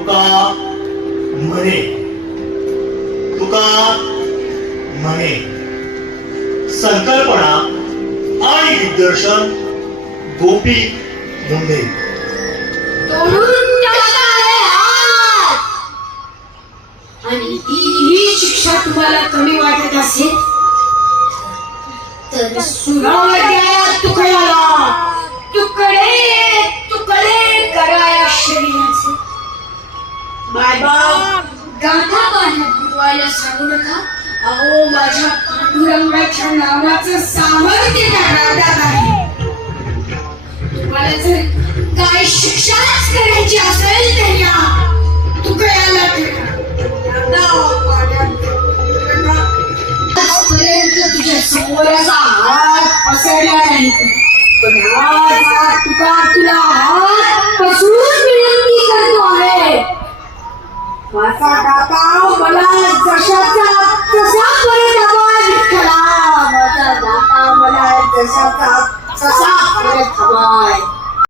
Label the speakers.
Speaker 1: तुका म्हणे तुका म्हणे संकल्पना आणि दिग्दर्शन गोपी मुंडे.
Speaker 2: आणि ही शिक्षा तुम्हाला कमी वाटत असेल तर सुराच्या गाथा पाण्यात बुडवायला सांगू नका अहो माझ्या पांडुरंगाच्या नावाचं सामर्थ्य त्या गाथ्यात आहे तुम्हाला जर काय शिक्षाच करायची असेल तर या तुकड्याला आजपर्यंत तुझ्या समोराचा हात पसरला नाही. पण आज माझा दाता मला जशाचा तसा परत हवा विठ्ठला माझा दाता मला जशाचा तसा परत हवाय